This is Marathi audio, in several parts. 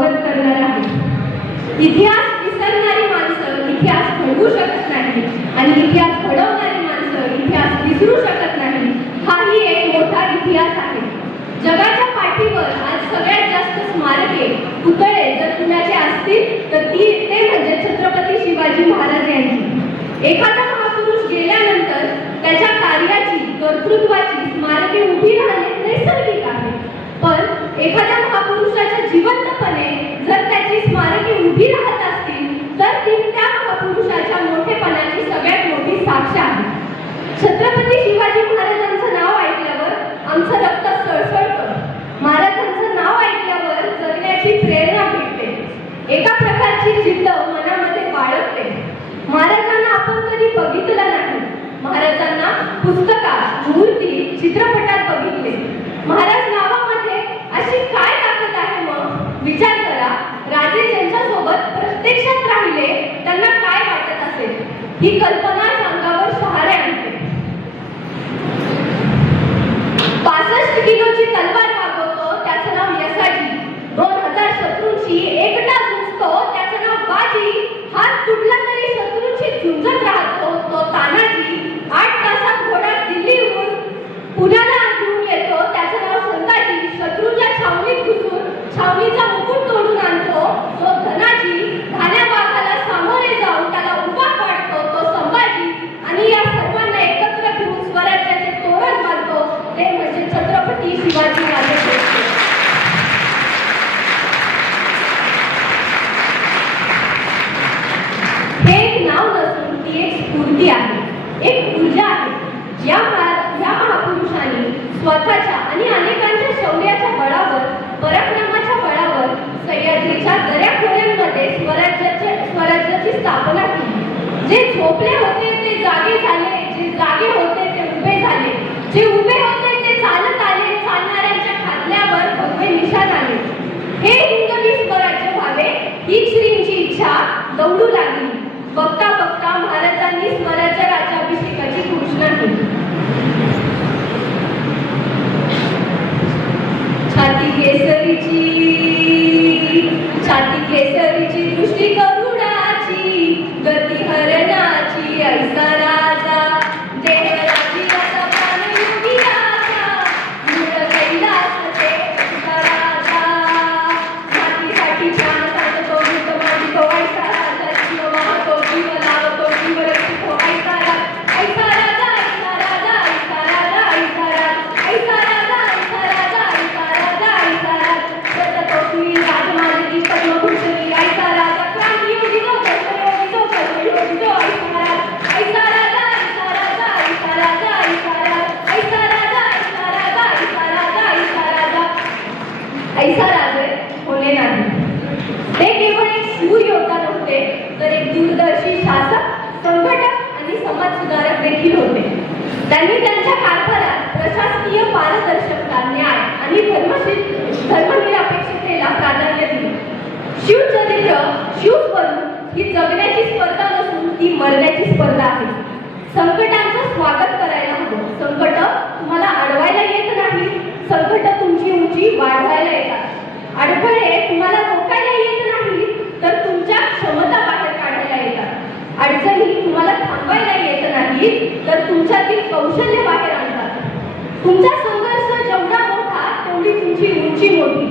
अवगत करणार आहे. इतिहास विसरणारी माणसं इतिहास घडवू शकत नाही आणि इतिहास घडवणारी माणसं इतिहास विसरू शकत नाही. हाही एक मोठा इतिहास आहे. जगाच्या पाठीवर आज सगळ्यात जास्त स्मारके पुतळे जर कुणाचे असतील तर ते म्हणजे छत्रपती शिवाजी महाराज यांची. एखादा महापुरुष गेल्यानंतर त्याच्या कार्याची कर्तृत्वाची स्मारके उभी राहणे नैसर्गिक आहे. पण एखाद्या महापुरुषाच्या जिवंतपणे जर त्याची स्मारके उभी राहत असतील तर ती त्या महापुरुषाच्या मोठेपणाची सगळ्यात मोठी साक्ष आहे. छत्रपती शिवाजी महाराजांचं नाव ऐकल्यावर आमचं रक्त सळसळतं. महाराजांचं नाव ऐकल्यावर जगण्याची प्रेरणा भेटते. एका प्रकारची जिद्द मनामध्ये बाळगते. महाराजांना आपण कधी बघितलं नाही. महाराजांना पुस्तकात, मूर्ती, चित्रपटात बघितले. महाराज नावामध्ये अशी काय ताकद आहे? मग विचार करा. राजे ज्यांच्यासोबत प्रत्यक्षात राहिले त्यांना काय वाटत असेल? ही कल्पना अंगावर शहारे आणते. 65 किलोची तलवार वागवतो त्याचं नाव यसाजी. 2000 शत्रूंशी एकटा झुंजतो त्याचं नाव बाजी. हात तुटला तरी शत्रूंशी झुंजत राहतो तो तानाजी. 8 तासात घोडा दिल्लीहून पुण्याला आणून येतो त्याचं नाव संताजी. शत्रूच्या छावणीत घुसून छावणीचा मुकुट तोडून आणतो तो धनाजी. धान्या वाघाला सामोरे जाऊन त्याला उभा पाडतो तो संभाजी. आणि या सर्वांना एकत्र घेऊन स्वराज्याचे तोरण बांधतो ते म्हणजे छत्रपती शिवाजी राजे. हे एक नाव नसून ती एक स्फूर्ती आहे, एक ऊर्जा आहे. या महापुरुषांनी स्वतःच्या आणि अनेकांच्या शौर्याच्या बळावर, पराक्रमाच्या बळावर सह्याद्रीच्या दऱ्याखोऱ्यांमध्ये स्वराज्याची स्थापना केली. जे झोपले होते ते जागे झाले, जे जागे होते ते उभे झाले, जे उभे होते ते चालत आले, चालणाऱ्यांच्या खांद्यावर भगवे निशाण आले. हे हिंदवी स्वराज्य व्हावे ही श्रींची इच्छा दौडू लागली. बघता बघता महाराजांनी स्वराज्य राज्याभिषेकाची घोषणा केली. छाती केसरीची दृष्टी गरुडाची, गती हरणाची ऐसा राजा. देहराची रसा प्राणयोगी राजा, मूळ कैलास ते ऐसा राजा. मातीसाठी प्राण सांगतो मृत मांडतो ऐसा राजा. जीव वाहतो जीव लावतो जीव रक्षितो ऐसा राजा. ऐसा राजा ऐसा राजा ऐसा राजा ऐसा राजा ऐसा राजा ऐसा राजा ऐसा राजा ऐसा राजा. शतकोटी राजमार्गी पद्मभूषणी ऐसा राजा. क्रांतियोगी जो कर्मयोगी जो कर्मयोगी जो ऐसा राजा. ऐसा राजा ऐसा राजा ऐसा राजा ऐसा राजा ऐसा राजा ऐसा राजा ऐसा राजा ऐसा राजा. ऐसा राजे होणे नाही. ते केवळ एक शूर योद्धा नव्हते तर एक दूरदर्शी शासक, संघटक आणि समाज सुधारक देखील होते. त्यांनी त्यांच्या कारभारात प्रशासकीय पारदर्शकता, न्याय आणि धर्मनिरपेक्षतेला प्राधान्य दिले. शिवचरित्र, शिवस्वरूप ही जगण्याची स्पर्धा नसून ती मरण्याची स्पर्धा आहे. संकटांचं स्वागत करायला हवं. संकट तुम्हाला अडवायला येत नाही, संकट तुमची उंची वाढवायला येतात. अडथळे तुम्हाला रोखायला येत नाही तर तुमच्या क्षमता बाहेर काढायला येतात. अडचणी तुम्हाला थांबवायला येत नाही तर तुमच्यातील कौशल्य बाहेर आणतात. तुमचा संघर्ष जेवढा मोठा तेवढी तुमची उंची मोठी.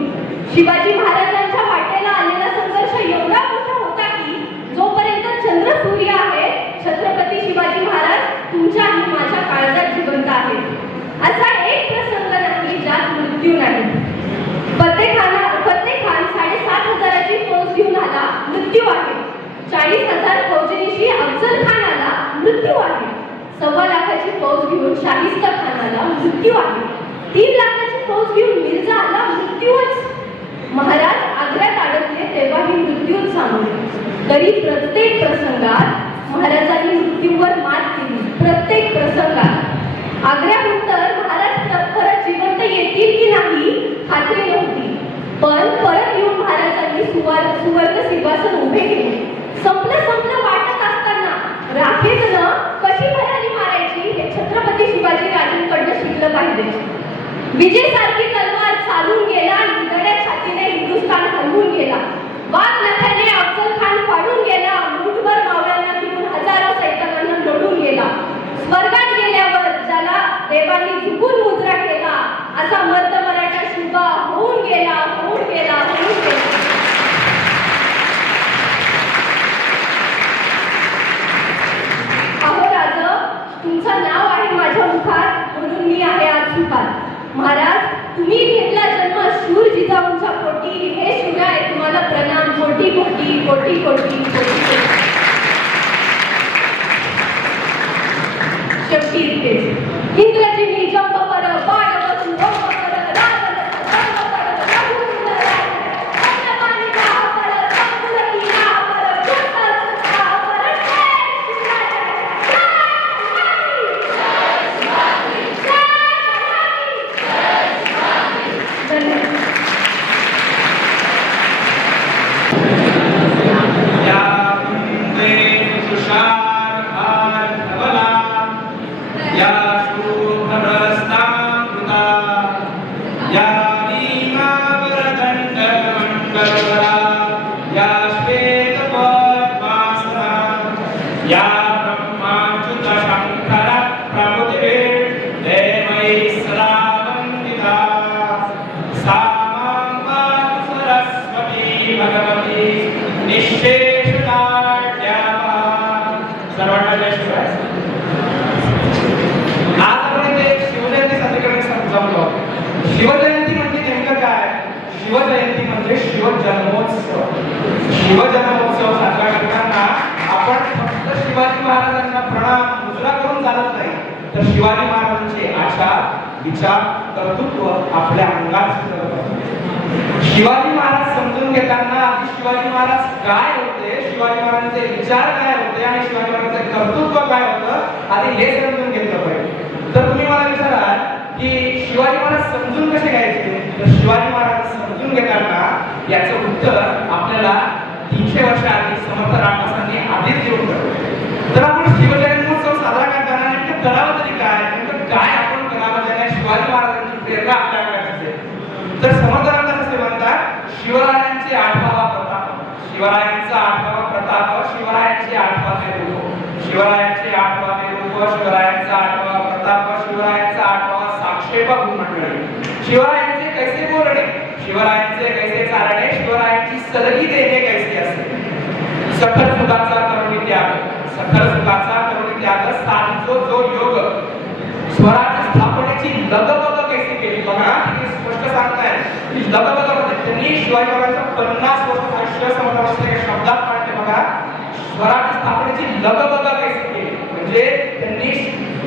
शिवाजी महाराजांच्या वाटेला आलेला संघर्ष एवढा मोठा होता की जोपर्यंत चंद्र सूर्य आहे छत्रपती शिवाजी महाराज तुमच्या आणि माझ्या काळजात जिवंत आहेत. असा एक प्रसंग नाही ज्यात मृत्यू नाही. फतेह खान 7,500ची फौज घेऊन आला, मृत्यू आहे. 40,000 फौजेनिशी अफजल खान आला, मृत्यू आहे. 1.25 लाखाची फौज घेऊन शाहिस्ता खान आला, मृत्यू आहे. 3 लाखाची फौज घेऊन मिर्झा आला, मृत्यूच. महाराज आग्र्यात अडकले तेव्हाही मृत्यूच सामोरे. तरी प्रत्येक प्रसंगात महाराजांनी मृत्यूवर मात केली. प्रत्येक प्रसंगात आग्र्याहून तर महाराज परत जिवंत येतील की नाही खात्री नव्हती. पण परत येऊन महाराजांनी सुवर्ण सिंहासन उभे केले. संपलं वाटत असताना राखेतनं कशी भरारी मारायची हे छत्रपती शिवाजी राजांकडनं शिकलं पाहिजे. विजय सारखी तलवार चालून गेला, निधड्या छातीने हिंदुस्थान हलवून गेला. कोटी कोटी कोटी शेवटी इतकेच इंग्रजींनी जंप कर बाळ बसून रंग कर राग रंग कर रघुकुल राग अन्नपाणी राह कर संकुलती राह कर सुंदर राह कर शिवजयंती म्हणजे नेमकं काय? शिवजयंती म्हणजे शिवजन्मोत्सव. शिवजन्मोत्सव साजरा करताना आपण फक्त शिवाजी महाराजांना प्रणाम मुजरा करून चालत नाही, तर शिवाजी महाराजांचे आचार विचार कर्तृत्व आपल्या अंगात शिवाजी महाराज समजून घेताना आधी शिवाजी महाराज काय होते, शिवाजी महाराजांचे विचार काय होते आणि शिवाजी महाराजांचे कर्तृत्व काय होतं, आधी हे समजून घेतलं पाहिजे. तर तुम्ही मला विचाराल की शिवाजी महाराज समजून कसे घ्यायचे, तर शिवाजी महाराज समजून घेताना याचं उत्तर आपल्याला 300 वर्ष आधी समर्थ रामदासांनी आधीच देऊन टाकलं. तर आपण शिवजयंत्योत्सव साजरा करताना नेमकं करावं तरी काय, नेमकं काय आपण करावं ज्याने शिवाजी महाराजांची प्रेरणा आपल्या अंगात असेल. तर समर्थ रामदास असे म्हणतात, शिवरायांचे 8वा प्रताप, शिवरायांचा 8वा प्रताप, शिवरायांचे 8वे रूप, शिवरायांचे 8वे रूप, शिवरायांचा 8वा प्रताप, शिवरायांचा 8वा साक्षेप भूमंडळी, शिवरायांचे कैसे बोलणे, शिवरायांचे कैसे चालणे, शिवरायांची सलगी देणे कैसे असे, सखल सुखाचा करुणी त्याग, सखल सुखाचा करुणी त्याग, साधीचो जो योग, स्वराज्य स्थापनेची लगबग कैसी केली. बघा स्पष्ट सांगताय की लगबग मध्ये त्यांनी शिवाजी महाराजांचं 50 वर्ष आयुष्य समर्थावस्थे शब्दात मांडले. बघा स्वराज्य स्थापनेची लगबग कैसी केली म्हणजे त्यांनी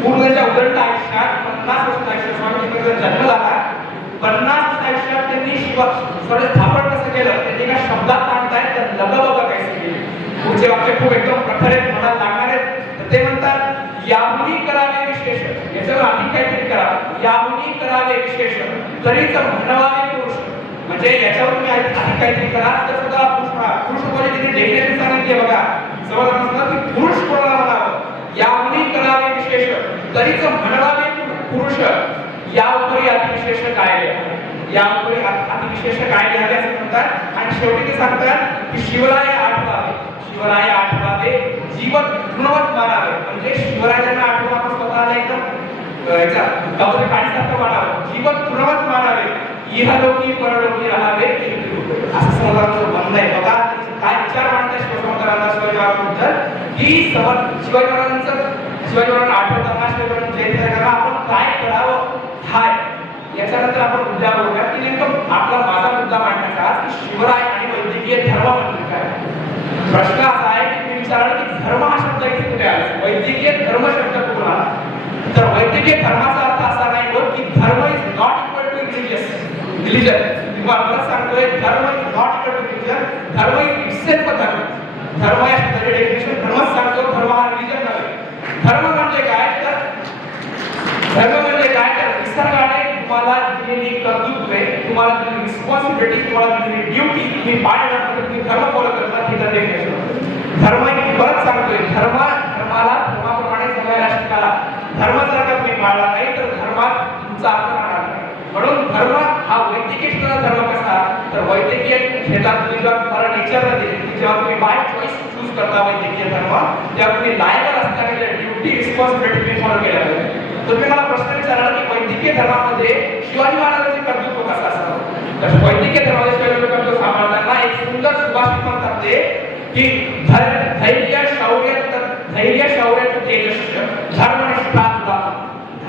पूर्णच्या उलट आयुष्यात 50 वर्ष आयुष्य स्वामी जन्म झाला, 50 वर्ष आयुष्यात त्यांनी स्वराज्य स्थापन कसं केलं त्यांनी एका शब्दात मांडतायत, तर लगबग कैसी केली. पुढचे वाक्य खूप एकदम प्रखर आहेत, मला लागणार आहेत. तर ते म्हणतात, याहुनी करावे विशेष, याच्यावर अधिक काहीतरी करावं, याहुनी करावे विशेष तरीच म्हणवावे पुरुष, म्हणजे याच्यावर तुम्ही अधिक काहीतरी करा तर सुद्धा पुरुष म्हणजे तिने डेफिनेशन सांगितली. बघा समजा की पुरुष कोणाला म्हणावं, याहुनी करावे विशेष तरीच म्हणवावे पुरुष, याउपरी अतिविशेष काय लिहावे, याउपरी अतिविशेष काय लिहावे असं म्हणतात. आणि शेवटी ते सांगतात की शिवराय आठवावे, शिवराय आठवावे, जीवन गुणवत मानावे, म्हणजे शिवरायांना आठवून आपण स्वतःला एकदम गावचे काढीसारखं मानावं, जीवन गुणवत मानावे, इहलोकी परलोकी राहावे असं समजावून म्हणणं आहे. बघा काय विचार मांडतात शिवसमर्थांना शिवाजी महाराजांबद्दल की शिवाजी महाराजांना आठवताना शिवाजी महाराजांची जयंती करताना आपण काय करावं हाय. याच्यानंतर आपण मुद्दा बघूया की नेमकं आपला माझा मुद्दा मांडण्याचा की शिवराय आणि वैद्यकीय धर्म म्हणजे काय. प्रश्न असा आहे की मी विचारलं की धर्म हा शब्द इथे कुठे आला, वैद्यकीय धर्म शब्द कुठून आला. तर वैद्यकीय धर्माचा अर्थ असा नाही होत की dharma is not equal to religion. तुम्हाला परत सांगतोय, dharma is not equal to religion, dharma is itself dharma. धर्म या शब्दाचे डेफिनेशन धर्मच सांगतो, धर्म हा रिलीजन नव्हे. धर्म म्हणजे काय, तर धर्म म्हणजे काय, तर निसर्गाने तुम्हाला दिलेली कर्तव्ये, तुम्हाला दिलेली रिस्पॉन्सिबिलिटी, तुम्हाला दिलेली ड्युटी तुम्ही पाळण्यानंतर तुम्ही धर्म फॉलो करता, हे तर डेफिनेशन. धर्म एक परत सांगतोय, धर्माला धर्माप्रमाणे जगायला शिकायला. धर्म जर का तुम्ही पाळला नाही तर धर्मात तुमचा अर्थ राहणार नाही. म्हणून धर्म हा वैद्यकीय क्षेत्राचा धर्म कसा, तर वैद्यकीय क्षेत्रात तुम्ही जेव्हा नेचरला दिली, जेव्हा तुम्ही बाय चॉईस चूज करता वैद्यकीय धर्म, तेव्हा तुम्ही लायबल असताना ड्युटी रिस्पॉन्सिबिलिटी तुम्ही फॉलो केल्या पाहिजे. तर तुम्ही मला प्रश्न विचारला की वैद्यकीय धर्मामध्ये शिवाजी महाराजांचे कर्तृत्व कसं असावं. तर वैद्यकीय धर्मामध्ये शिवाजी कर्तृत्व सांभाळताना एक सुंदर सुभाषित म्हणतात ते की धैर्य शौर्य तेजस्य धर्मनिष्ठा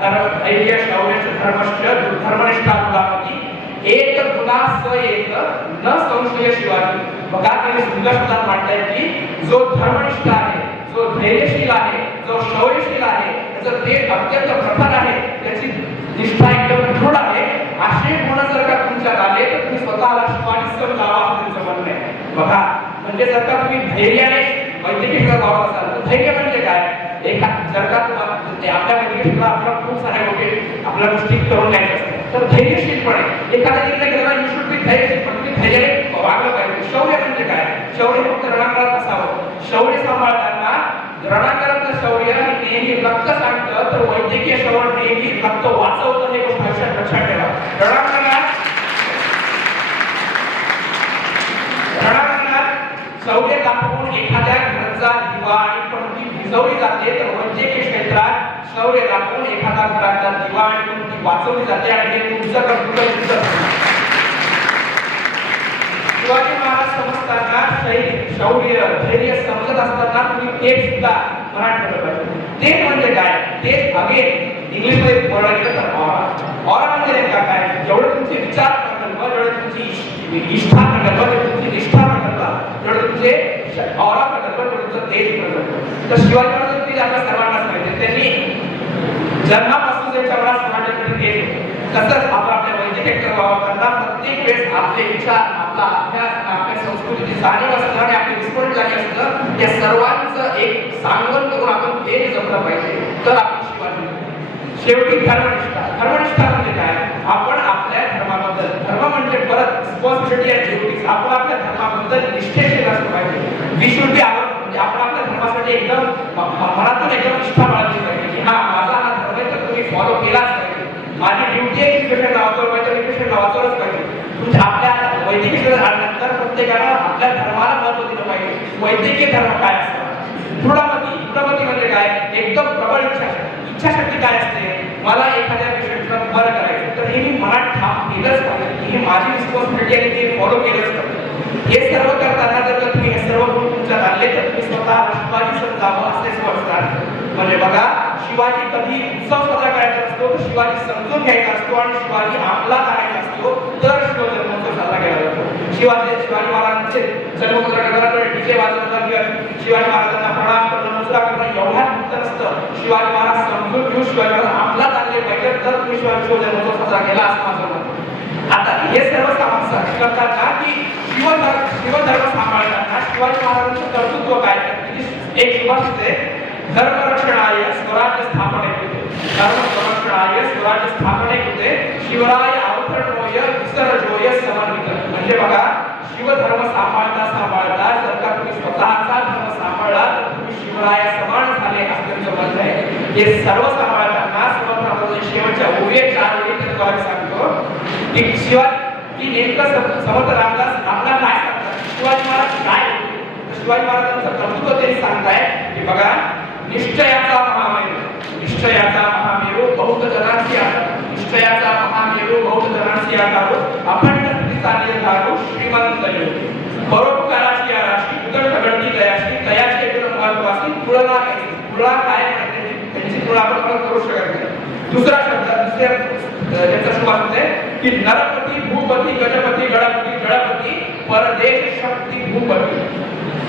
धैर्य शौर्य धर्मश्च धर्मनिष्ठा एक गुणा स एक न संशय शिवाजी. बघा काही सुंदर शब्दात मांडतायत की जो धर्मनिष्ठ आहे, जो धैर्यशील आहे, जो शौर्यशील आहे, त्याचं ते अत्यंत प्रखर आहे, त्याची निष्ठा एकदम दृढ आहे, असे गुण जर का तुमच्यात आले तर तुम्ही स्वतःला शिवाजी समजावा असं त्यांचं म्हणणं आहे. बघा म्हणजे जर का तुम्ही धैर्याने वैद्यकीय क्षेत्रात वावरत असाल तर धैर्य म्हणजे काय, जर का तुम्हाला आपल्या वैद्यकीय क्षेत्रात आपल्याला खूप साऱ्या गोष्टी आपल्या गोष्टी करून घ्यायच्या असतात तर धैर्यशीलपणे एखादा निर्णय घेतला यू शुड बी धैर्यशील, पण तुम्ही धैर्याने वागलं पाहिजे. शौर्य म्हणजे काय, शौर्य फक्त रणांगणात असावं. शौर्य सांभाळताना रणांगणातलं शौर्य नेहमी रक्त सांगतं तर वैद्यकीय शौर्य नेहमी रक्त वाचवतं, हे गोष्ट आयुष्यात लक्षात ठेवा. रणांगणात शौर्य दाखवून एखाद्या घराचा दिवा आणि पणती भिजवली जाते तर वैद्यकीय क्षेत्रात शौर्य दाखवून एखादा घराचा दिवा आणि पणती वाचवली जाते आणि हे तुमचं कर्तृत्व. शिवाजी महाराज समजताना शौर्य धैर्य समजत असताना तुम्ही ते सुद्धा मराठ ठेवलं पाहिजे. ते म्हणजे काय, ते अगेन इंग्लिश मध्ये बोललं गेलं तर ऑरा म्हणजे नेमका काय, जेवढे तुमचे विचार प्रकल्प, जेवढे तुमची निष्ठा प्रकल्प, जेवढे तुमची निष्ठा प्रकल्प, जेवढे तुमचे ऑरा प्रकल्प, जेवढे तुमचं तेज प्रकल्प. तर शिवाजी महाराजांनी आपल्या सर्वांनाच माहिती, त्यांनी जन्मापासून त्यांच्या मनात समाजाकडे तेज होते. तसंच आपण आपल्या वैद्यकीय क्षेत्रात वावरताना प्रत्येक वेळेस आपले विचार, आपला अभ्यास, आपल्या संस्कृतीची जाणीव असणं आणि आपले विस्फोट झाले असणं, या सर्वांचं एक सांगण करून आपण तेज जपलं पाहिजे तर आपण शिवाजी. शेवटी धर्मनिष्ठा. धर्मनिष्ठा म्हणजे काय, आपण आपल्या धर्माबद्दल, धर्म म्हणजे परत रिस्पॉन्सिबिलिटी आणि ड्युटीज, आपण आपल्या धर्माबद्दल निष्ठेशील असलं पाहिजे. वी शुड बी म्हणजे आपण आपल्या धर्मासाठी एकदम मनातून एकदम निष्ठा बाळगली पाहिजे की हा माझा हा धर्म आहे तर तुम्ही फॉलो केलाच पाहिजे. माझी ड्युटी आहे की पेशंट वाचवलं पाहिजे, पेशंट वाचवलंच पाहिजे. तुमच्या आपल्या वैद्यकीय क्षेत्रात आल्यानंतर प्रत्येकाला आपल्या धर्माला महत्व दिलं पाहिजे. वैद्यकीय धर्म काय असतं, दृढमती म्हणजे काय, एकदम प्रबळ इच्छाशक्ती काय असते, मला एखाद्या पेशंटचं बरं करायचं तर हे मी मनात ठाम केलंच पाहिजे, ही माझी रिस्पॉन्सिबिलिटी आहे, ते फॉलो केलंच पाहिजे. हे सर्व करताना जर तुम्ही हे सर्व गुण तुमच्यात आणले तर तुम्ही स्वतः शिवाजी समजावं असे समजतात. म्हणजे बघा शिवाजी कधी उत्सव साजरा करायचा असतो तर शिवाजी समजून घ्यायचा असतो आणि शिवाजी आपला करायचा असतो तर शिवजन्मोत्सव साजरा केला जातो. शिवाजी महाराजांचे जन्मोत्सव करताना डीजे वाजवणं किंवा शिवाजी महाराजांना प्रणाम करणं, मुजरा करणं एवढ्या फक्त नसतं. शिवाजी महाराज समजून घेऊन शिवाजी महाराज आपला चांगले पाहिजे तर तुम्ही शिवजन्मोत्सव साजरा केला असं माझं मत. आता हे सर्व करताना की शिवधर्म सांभाळताना शिवाजी महाराजांचं कर्तृत्व काय, एक सुभाषित आहे, धर्मरक्षणाय स्वराज्य स्थापने कृते, धर्मरक्षणाय स्वराज्य स्थापने कृते शिवराय अवतरणोय विसर्जोय समर्पित. म्हणजे बघा शिवधर्म सांभाळता जर का तुम्ही स्वतःचा धर्म सांभाळला तर तुम्ही शिवराया समान झाले असं म्हणणं आहे. हे सर्व सांभाळताना समर्थ शेवटच्या ओळी 4 ओळी तुम्हाला सांगतो की की नेमकं समर्थ रामदास आपल्याला काय सांगतात, शिवाजी महाराज काय होते. शिवाजी महाराजांचं कर्तृत्व त्यांनी सांगताय की बघा निश्चयाचा महामेरू बौद्ध जनांची आधार, निश्चयाचा महामेरू बौद्ध जनांची आधार, अखंड स्थितीचा निर्धारू श्रीमंत योगी, परोपकाराची राशी उदंड घडती दयाशी, दयाची एकदम महत्वाची तुळना काय त्यांची तुळना आपण करू शकत नाही. दुसरा शब्द त्याचा सुरुवात होते की नरपती भूपती गजपती गणपती परदेश शक्ती भूपती.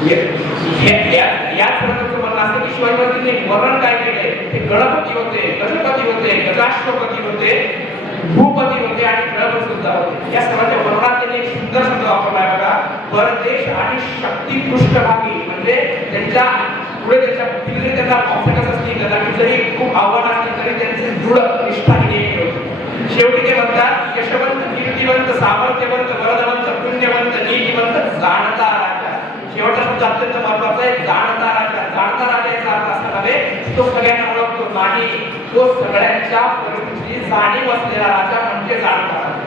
या प्रकारचं म्हणणं असतं की शिवाजी महाराजांनी वर्णन काय केले, ते गणपती होते, गजपती होते, गजाश्वपती होते, भूपती होते आणि गणपती सुद्धा होते. या सर्वांच्या वर्णनात त्यांनी एक सुंदर शब्द वापरलाय बघा, परदेश आणि शक्ती पृष्ठभागी. म्हणजे त्यांच्या पुढे त्यांच्या बुद्धीमध्ये त्यांना ऑब्स्टॅकल्स असतील, कदाचित जरी खूप आव्हान असतील तरी त्यांचे दृढ निष्ठा ही एक होती. शेवटी ते म्हणतात यशवंत, कीर्तिवंत, सामर्थ्यवंत, वरदवंत, पुण्यवंत, नीतिवंत, जाणता राजा. शेवटचा शब्द अत्यंत महत्वाचा आहे, जाणता राजा. जाणता राजा याचा अर्थ असा नव्हे तो सगळ्यांना ओळखतो, नाही, तो सगळ्यांच्या परिस्थितीची जाणीव असलेला राजा म्हणजे जाणता राजा.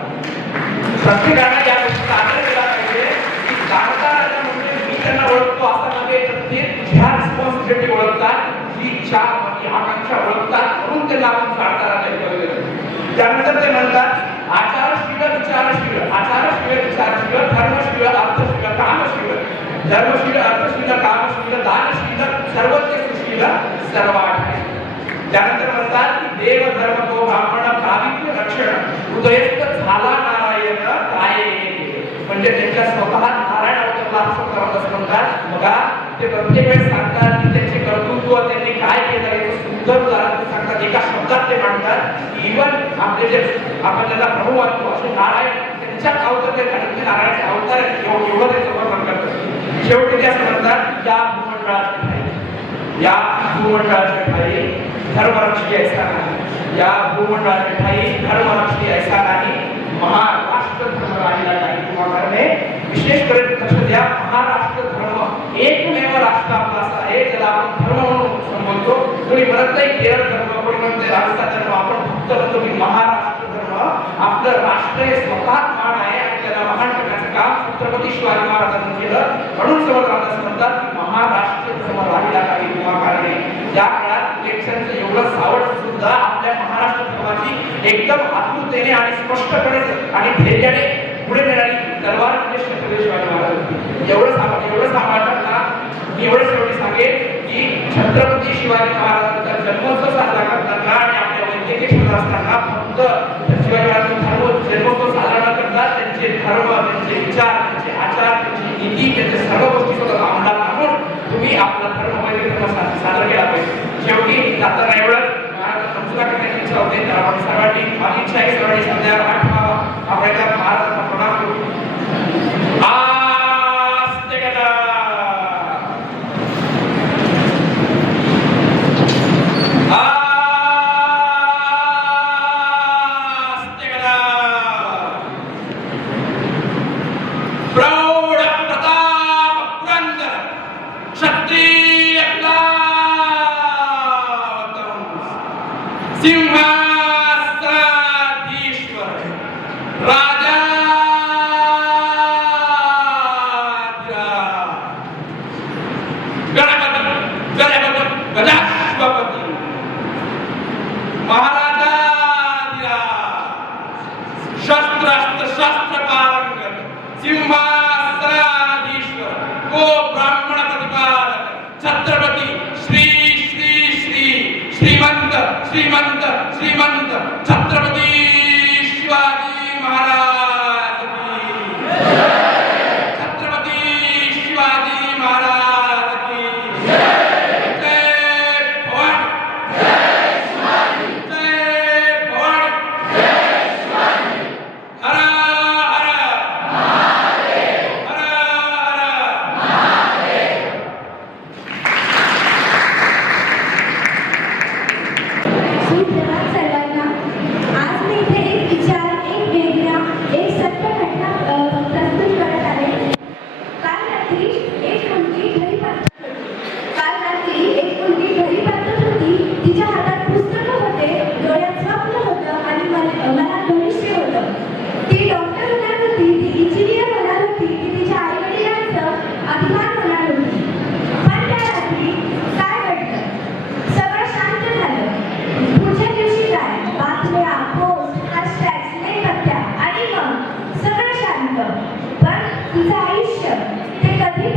प्रत्येकाने या गोष्टीचा आदर केला पाहिजे की जाणता राजा म्हणजे मी त्यांना ओळखतो असं नव्हे तर ते तुझ्या रिस्पॉन्सिबिलिटी ओळखतात, तुझी इच्छा आणि आकांक्षा ओळखतात म्हणून त्यांना आपण जाणता राजा केलं. त्यानंतर ते म्हणतात आचारशील विचारशील, आचारशील विचारशील, धर्मशील अर्थशील कामशील, धर्मशील अर्थशील कामशील दानशील सर्वज्ञ सुशील सर्वाठ. त्यानंतर म्हणतात की देव धर्म तो ब्राह्मण भाविक रक्षण हृदयस्थ झाला नारायण काय. म्हणजे त्यांच्या स्वतः नारायण अवतरला सुंदर उदाहरण सांगतात, एका शब्दात ते मांडतात. इव्हन आपले जे आपण त्याला प्रभू मानतो असे नारायण त्यांच्या अवतार नारायणाचे अवतार एवढं त्याचं वर्णन करतात. शेवटी ते असं म्हणतात, या भूमंडळाचे ठाई, या भूमंडळाचे ठाई धर्मरक्षी ऐसा नाही, या भूमंडळाचे ठाई धर्मरक्षी ऐसा नाही, महाराष्ट्र धर्म राहिला नाही. तुम्हाला विशेष करून लक्ष द्या, महाराष्ट्र धर्म एकमेव राष्ट्र आपला असा आहे ज्याला आपण धर्म म्हणून संबोधतो. कोणी म्हणत नाही केरळ धर्म, कोणी म्हणते राजस्थान धर्म, आपण फक्त म्हणतो की महाराष्ट्र धर्म आपलं राष्ट्र हे स्वतः मान आहे आणि त्याला महान करण्याचं काम छत्रपती शिवाजी महाराजांनी केलं. म्हणून समोर राहतात म्हणतात की महाराष्ट्र धर्म राहिला नाही किंवा कारणे. त्या काळात इलेक्शनचं एवढं सावट सुद्धा आपल्या महाराष्ट्र धर्माची एकदम आतुरतेने आणि स्पष्टपणे आणि धैर्याने पुढे नेणारी तलवार म्हणजे छत्रपती शिवाजी महाराज. एवढं सांभाळतात ना, मी एवढं शेवटी सांगेन की छत्रपती शिवाजी महाराजांचा जन्मोत्सव साजरा करताना आणि आपल्या वैद्यकीय क्षेत्रात असताना फक्त शिवाजी महाराजांचा जन्मोत्सव साजरा करतात, त्यांचे धर्म, त्यांचे विचार, त्यांचे आचार, त्यांची नीती, त्यांच्या सर्व गोष्टी अंमलात आणून तुम्ही आपला धर्म वैदिक धर्म साजरा केला पाहिजे. शेवटी जाताना एवढं समजून करण्याची इच्छा होते, तर आपण सर्वांनी माझी इच्छा आहे सर्वांनी सध्या आठवा आपण महाराजांना प्रणाम करू. आस्ते गदा प्रौढ प्रताप पुरंदर क्षत्रिय सिंहासनाधीश्वर राजा गणपती गजाश्वपती महाराजा शस्त्रास्त्र शस्त्र पारंगत सिंहासनाधीश्वर को ब्राह्मण प्रतिपादक छत्रपती श्री श्री श्री श्रीमंत श्रीमंत श्रीमंत छत्रपती शिवाजी महाराज की छत्रपती शिवाजी महाराज की जय भवानी जय भवानी हर हर हर सुप्रभात सर्वांना. आज मी इथे एक विचार, एक वेगळा, एक सत्य घटना प्रस्तुत करत आहे. काल रात्री एक मुलगी घरी परतत होती. तिच्या हातात पुस्तकं होते, डोळ्यात स्वप्न होतं आणि मनात भविष्य होतं. ती डॉक्टर होणार होती, ती इंजिनियर होणार होती, ती तिच्या आईवडिलांचं अभिमान होणार होती. पण त्या रात्री काय घडलं? सगळं शांत झालं. पुढच्या दिवशी काय? बातम्या, पोस्ट, हॅशटॅग्स, लेखत्या आणि मग सगळं शांत. पण तिचं आयुष्य ते कधी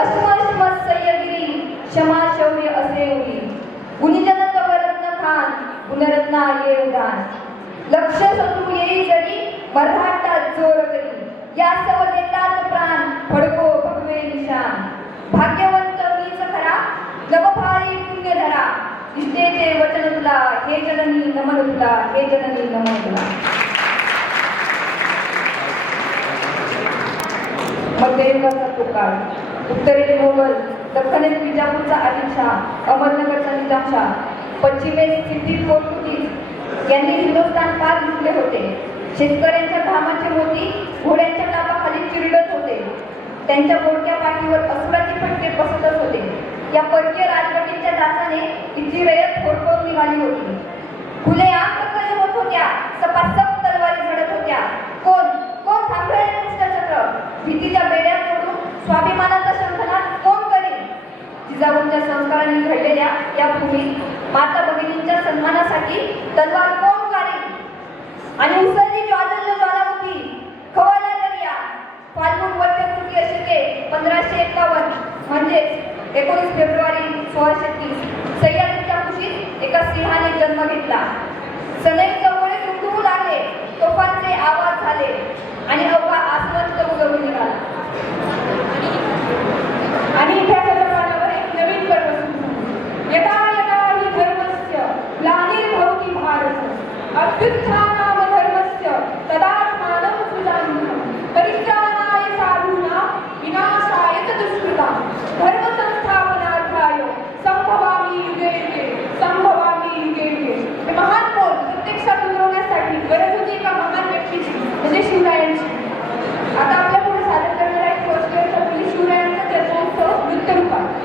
अश्म सह्यगिरी क्षमा शौर्य असे उरी गुणीजन कवरत्न खान गुणरत्ना ये उदान लक्ष शत्रू येई जरी मराठात जोर करी या सव देतात प्राण फडको भगवे निशान भाग्यवंत मीच खरा नवभाळी पुण्य धरा इष्टेचे वचन तुला हे जननी नमन तुला हे जननी नमन तुला. मध्ययुगाचा तो काळ उत्तरेत मोगल दख्खनेत विजापूरचा आदिलशाह अहमदनगरचा निजामशाह पश्चिमेत सिद्धी पोर्तुगीज यांनी हिंदुस्थान पार लुटले होते. शेतकऱ्यांच्या घामाचे मोती घोड्यांच्या टापाखाली चिरडत होते. त्यांच्या बोलक्या पाठीवर असुराचे फटके बसतच होते. या परकीय राजवटीच्या दासाने तिची रयत होडपळून निघाली होती. खुलेआम प्रकल्प होत होत्या. सपासप तलवारी झडत होत्या. कोण कोण थांबवेल दुष्टचक्र? भीतीच्या बेड्या तोडून स्वाभिमानाचा शंखनाद कोण करेल? जिजाऊंच्या संस्कारांनी घडलेल्या या भूमीत माता भगिनींच्या सन्मानासाठी तलवार कोण काढेल? आणि उसळली ज्वाजल्य ज्वालामुखी खवळला दर्या. फाल्गुन वद्य तृतीय शके 1551 म्हणजेच 19 फेब्रुवारी 1630 सह्याद्रीच्या कुशीत एका सिंहाने जन्म घेतला. सनई चौघडे दुमदुमू लागले. तोफांचे आवाज झाले आणि अवघा आसमंत उगवून निघाला. आणि ह्या सदपानावर एक नवीन पर्व सुरू झाले. यदा यदा हि धर्मस्य ग्लानिर्भवति भारत अभ्युत्थानाम धर्मस्य तदात्मानं सृजाम्यहम् परित्राणाय साधूनां विनाशाय च दुष्कृतां धर्म संस्थापनार्थाय संभवामि युगे युगे संभवामि युगे युगे. हे महान बोल प्रत्यक्षात उतरवण्यासाठी गरज होती एका महान व्यक्तीची म्हणजे शिवरायांची. आता आपल्या पुढे सादर करणार आहे फर्स्ट छत्रपती शिवरायांचा जन्मोत्सव नृत्यरूपात.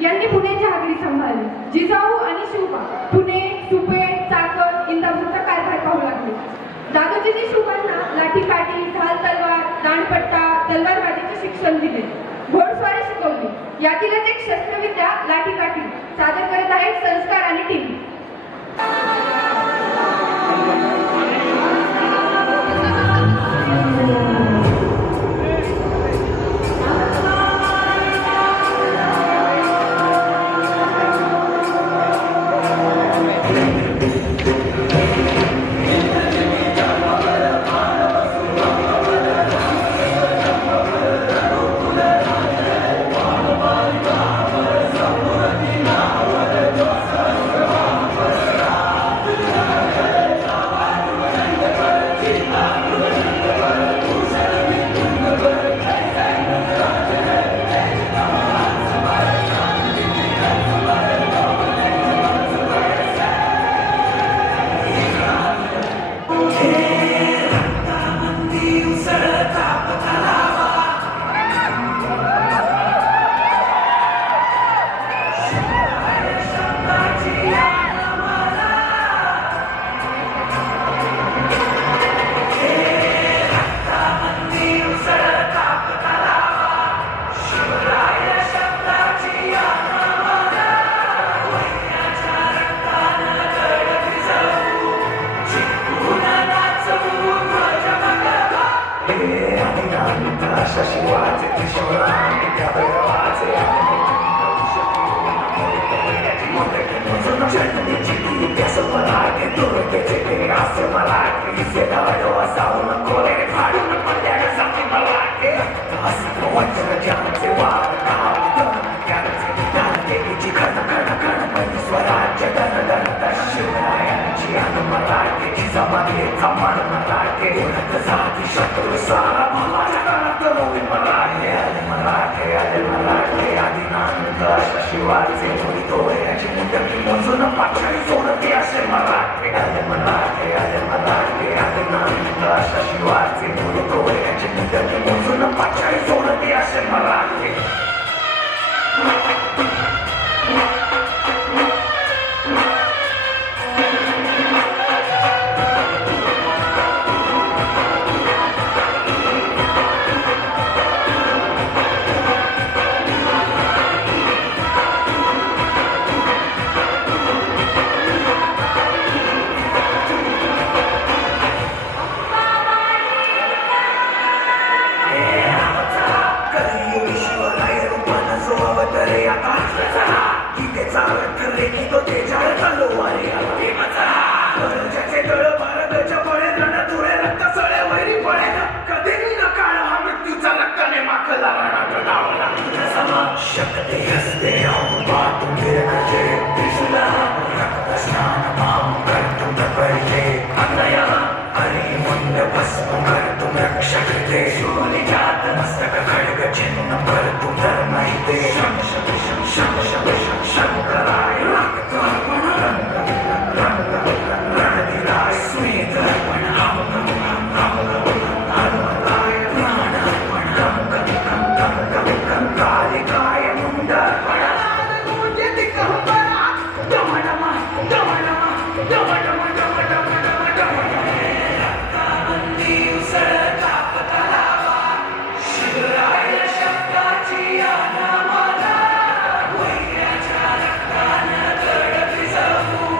यांनी पुण्याची आगरी सांभाळली. जिजाऊ आणि शिवबा पुणे, सुपे, चाकण, इंदापूरचा कारभार पाहू लागले. दादोजींनी शिवबांना लाठीकाठी, ढाल तलवार, दांडपट्टा, तलवारबाजीचे शिक्षण दिले. घोडस्वारी शिकवली. यातीलच एक शस्त्रविद्या लाठीकाठी सादर करत आहेत संस्कार आणि टीम. शिवाचे मुळतोयाची मुंडकी मोजून पाछाई सोडते असे मराठे आले मराठे आले मराठे आले नांद अशा शिवाचे मुळतोयाची मुंडकी मोजून पाछाई सोडते असे मराठे शकते हसते बातून गिरकते त्रिशूला रक्त स्नान माम कर्तुम पडते अन्नया हरि मुंड भस्म कर्तुम रक्षकते शूली जात मस्तक खड्ग चिन्ह कर्तुम धर्महिते शम शम शम शम शम शम शंकराय रक्तार्पण रणदिराय स्वेदर्पण हम हम हम हम हनुमताय प्राणार्पण कम कम कम कम कम कम कालिकाय मुंडार्पण गुंजे दिगंबरा दमनम दमनम दमनम दमनम दमनम रक्ताबंदी उसळता पतलावा शिवराय शब्दाची आनामाला वैऱ्याच्या रक्तानं गड भिजवू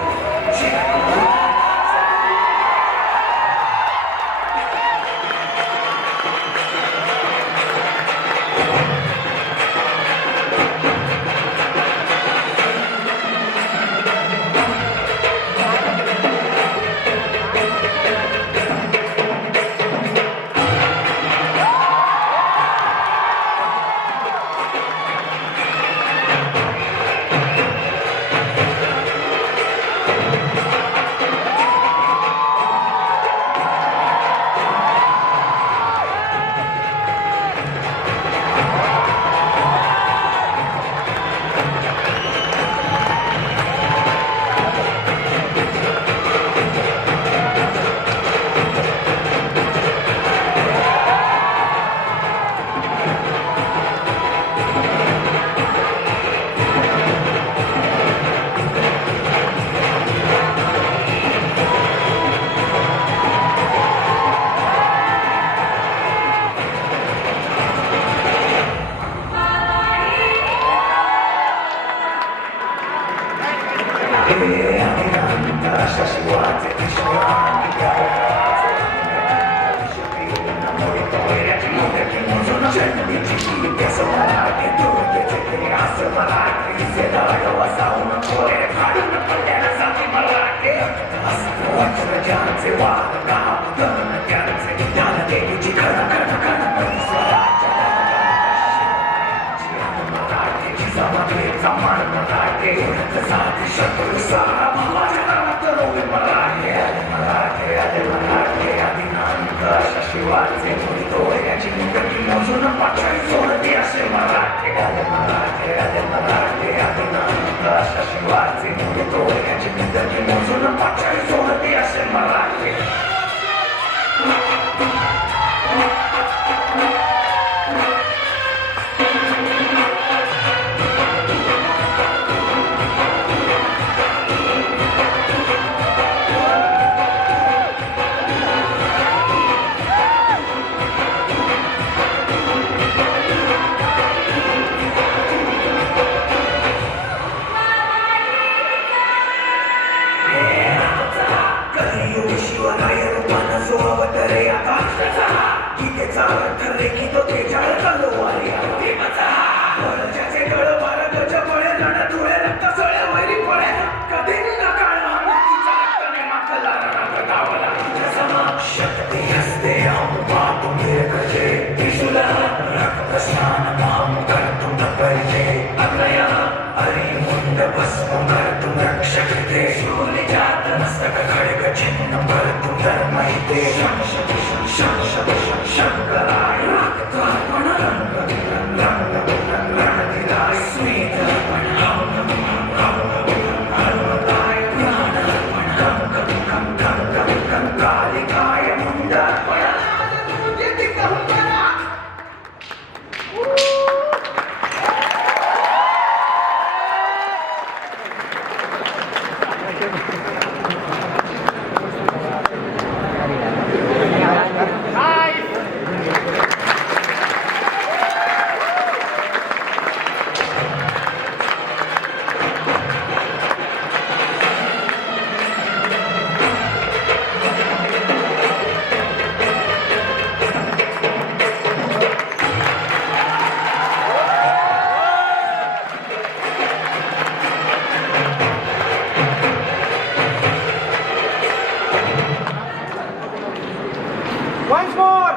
शिवाचे मुळतोयाची मुंडकी मोजून पाछाई सोडते असे मराठे आले मराठे आले मराठे आले नांद अशा शिवाचे मुळतोयाची मुंडकी मोजून पाछाई सोडते असे मराठे घे शंकराय रक्तार्पण रणदिलाय स्वेदर्पण हनुमताय प्राणार्पण कालिकाय मुंडार्पण Once more.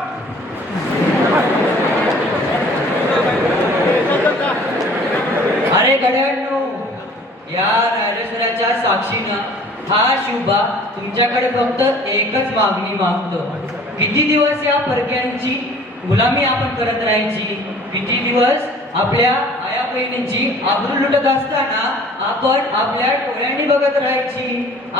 अरे गड्यांनो, या राजसराच्या साक्षीनं हा शुभा तुमच्याकडे फक्त एकच मागणी मागतो. किती दिवस या परक्यांची गुलामी आपण करत राहायची? किती दिवस आपल्या आया बहिणींची आबरू लुटत असताना आपण आपल्या डोळ्यांनी बघत राहायची?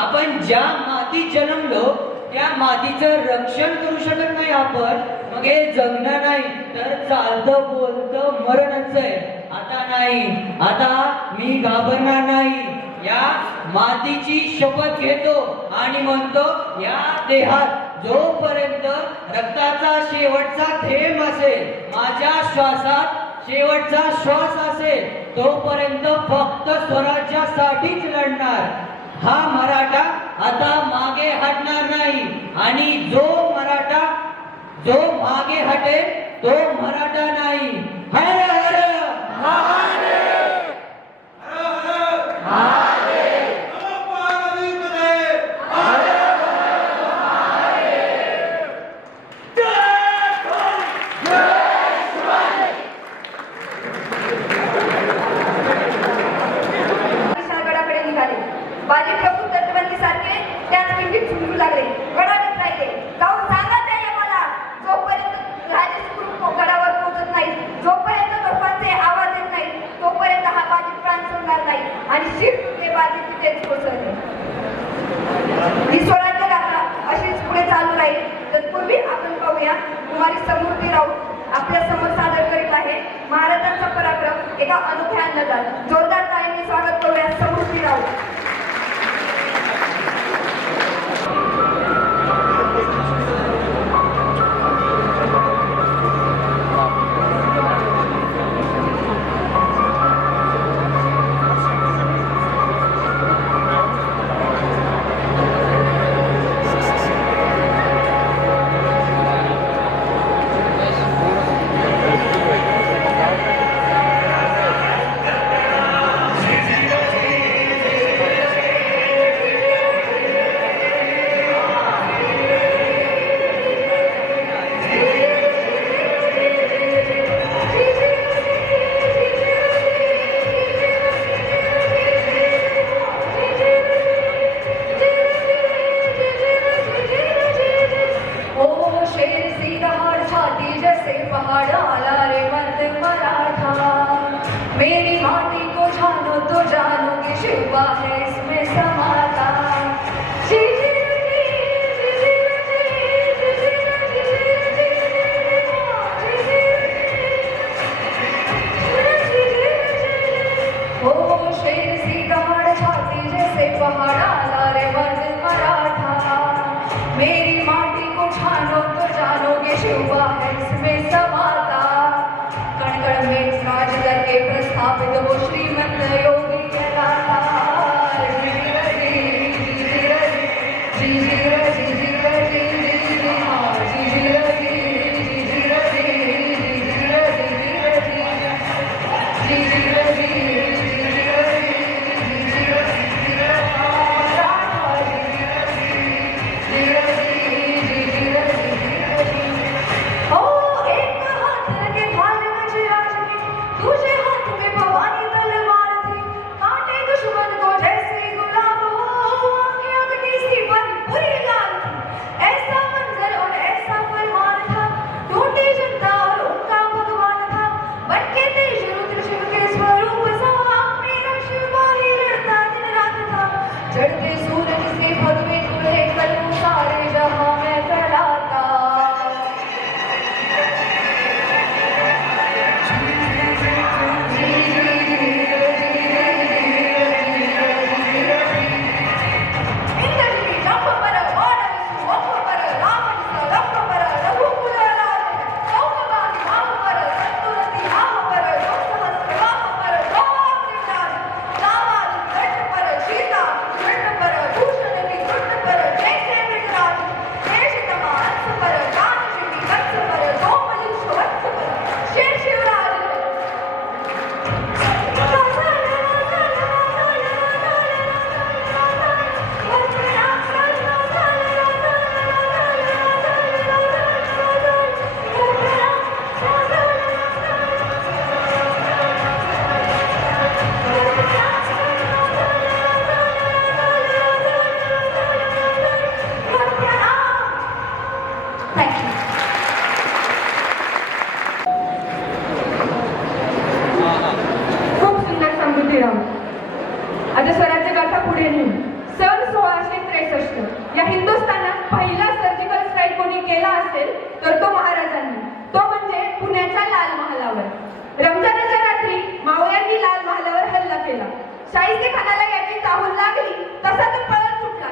आपण ज्या मातीत जन्मलो त्या मातीचं रक्षण करू शकत नाही आपण, मग हे जगणं नाही तर चालतं बोलतं मरणच आहे. आता नाही, आता मी घाबरणार नाही. या मातीची शपथ घेतो आणि म्हणतो, या देहात जोपर्यंत रक्ताचा शेवटचा थेंब असेल, माझ्या श्वासात शेवटचा श्वास असेल, तोपर्यंत फक्त स्वराज्यासाठीच लढणार. हा मराठा आता मागे हटणार नाही आणि जो मागे हटेल तो मराठा नाही. हर हर विशाळगडाकडे निघाले. बाजी प्रभू तटबंदीसारखे त्याच पिंडीत झुंजू लागले. गडावर राहिले. जाऊन सांगा त्या यमाला, जोपर्यंत राजसुखरूप गडावर पोहोचत नाही, जोपर्यंत तोफांचे आवाज येत नाही, तोपर्यंत हा बाजी प्राण सोडणार नाही. आणि शीट ते बाजी तिथेच कोसळले. ही स्वराज्य गाथा अशीच पुढे चालू राहील. तत्पूर्वी आपण पाहूया, कुमारी समृद्धी राऊत आपल्या समोर सादर करीत आहे महाराजांचा पराक्रम एका अनोख्या अंदाजात. जोरदार टाळ्यांनी स्वागत करूया समृद्धी राऊत. मेरी माटी को जानो तो जानोगे शिवा है इसमें समाता. हो शेर सी दहाड़ छाती जैसे पहाड़ आला रे मर्द मराठा. मेरी माटी को जानो तो जानोगे शिवा है इसमें समाता.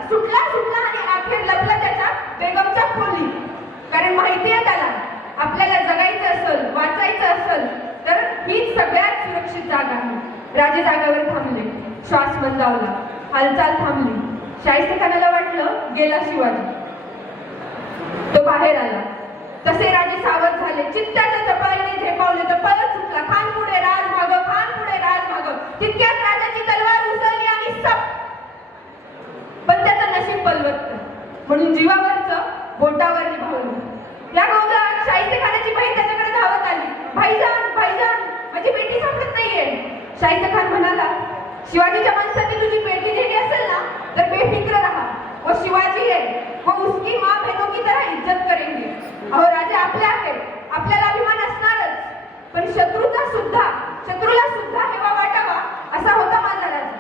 सुटला आणि अखेर लपला त्याच्या बेगमच्या खोली. कारण माहिती आहे त्याला, आपल्याला जगायचं असेल, वाचायचं असेल तर हीच सगळ्यात सुरक्षित जागा आहे. राजे जागेवर थांबले, श्वास मंदावला, हालचाल थांबली. शाहिस्तेखानाला वाटलं गेला शिवाजी. तो बाहेर आला. तसे राजे सावध झाले. चित्त्याच्या चपळाईने झेपावले तर पळत सुटला. खान पुढे, राज मागं, खान पुढे, राज मागं. तितक्यात राजाची तलवार उसळली आणि सप. पण त्याचं नशीब बलवत्त म्हणून जीवावरचं बोटावर निभावलं. या गोंधळात शाहिस्तेखानाची बहीण त्याच्याकडे धावत आली. भाईजान, भाईजान, माझी पेटी सापडत नाहीये. शाहिस्तेखान म्हणाला, शिवाजीच्या माणसाने तुझी पेटी नेली असेल ना तर बेफिक्र रहा. वो शिवाजी है, वो उसकी माँ बहनों की तरह इज्जत करेंगे. अहो राजे आपले आहेत, आपल्याला अभिमान असणारच, पण शत्रूला सुद्धा हेवा वाटावा असा होता माझा राजा.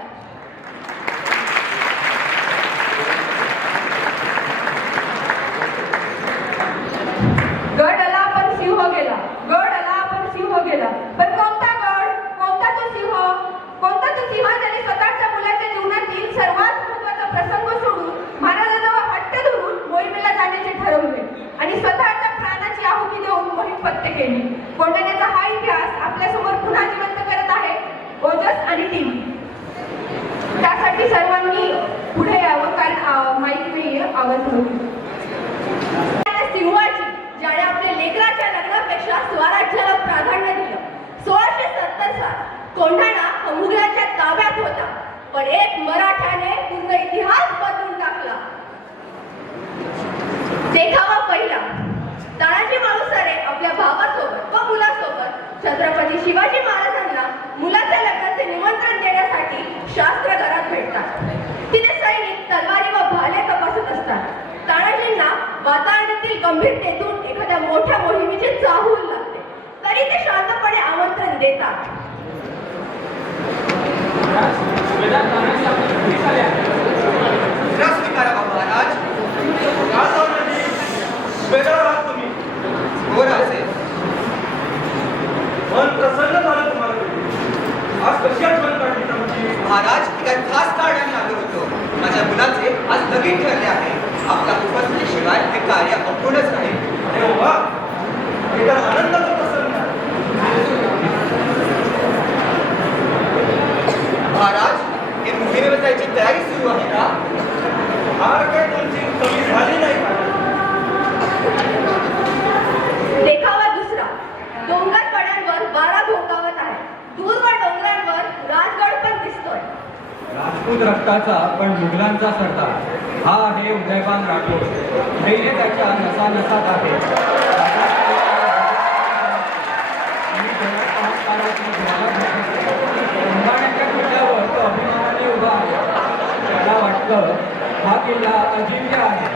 गड आला पण सिंह गेला, गड आला पण सिंह गेला. पण कोणता गड, कोणता तो सिंह, कोणता तो सिंह ज्याने स्वतःच्या मुलाच्या जीवनातील सर्वात महत्त्वाचा प्रसंग सोडून महाराजाजवळ हट्ट धरून मोहिमेला जाण्याचे ठरवले आणि स्वतःच्या प्राणाची आहुती देऊन मोहीम पत्ते केली. कोंढाण्याचा हा इतिहास आपल्यासमोर पुन्हा जिवंत करत आहे ओजस आणि टीम. त्यासाठी सर्वांनी पुढे यावं, कारण माईक मी आवाज होईल. सिंहाची ज्याने आपल्या लेकराच्या लग्नापेक्षा स्वराज्याला प्राधान्य दिलं. 1670 साल कोंढाणा हा मुघलांच्या ताब्यात होता, पण एक मराठ्याने पूर्ण इतिहास बदलून टाकला. देखावा पहिला. तानाजी मालुसरे आपल्या भावासोबत व मुलासोबत छत्रपती शिवाजी महाराजांना मुलाच्या लग्नाचे निमंत्रण देण्यासाठी शास्त्र घरात भेटतात. तिथे सैनिक तलवारी व भाले तपासत असतात. तानाजींना वातावरणातील गंभीरतेतून एखाद्या मोठ्या मोहिमेची चाहूल लागते, तरी ते शांतपणे आमंत्रण देतात. महाराज वेगळा आहात तुम्ही. हो राजे, मन प्रसन्न झालं तुम्हाला. आज कशी आठवण काढली तुमची? महाराज, काय खास काढायला आलो होतो. माझ्या मुलाचे आज लगीन ठरले आहे. आपला उपस्थितीशिवाय हे कार्य अपूर्णच आहे. अरे वा, हे तर आनंदाचं प्रसंग आहे. महाराज, हे मोहिमेवर जायची तयारी सुरू आहे का? हार काय तुमची कमी झाली नाही का? देखावा दुसरा. डोंगर कड्यांवर वारा घोंगावत आहे. दूरवर डोंगरांवर राजगड पण दिसतोय. राजपूत रक्ताचा पण मुघलांचा सरदार हा आहे उदयभान राठोड. सैन्य त्याच्या नसानसात आहे. कोंढाण्याच्या किल्ल्यावर तो अभिमानाने उभा आहे. त्याला वाटतं हा किल्ला अजिंक्य आहे.